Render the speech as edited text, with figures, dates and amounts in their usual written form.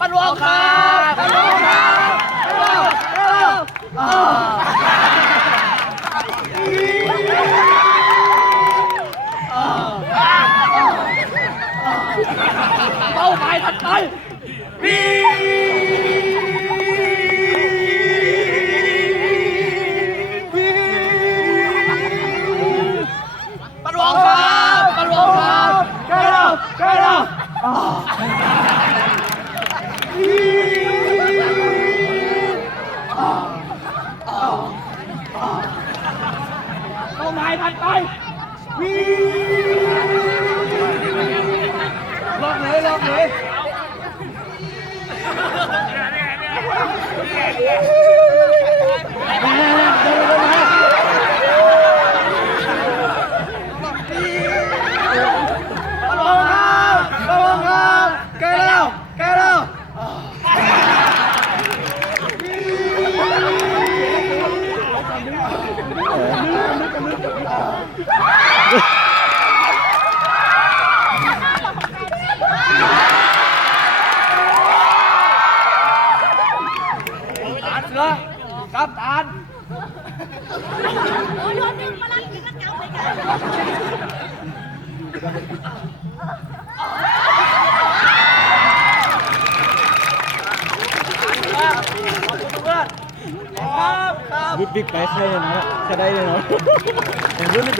ปันวงครับปันวงครับเป้าหมายถัดไปวีปันวงครับปันวงครับใกล้แล้วใกล้แล้วเป้าหมายถัดไปวีล็อกเลยล็อกเลยเสือกับทานโอ้ยโดนมาลังกินแล้วเก่าไปกันรุ่นบิ๊กไปใครเลยนะใครได้เลยเนาะรุ่นนี้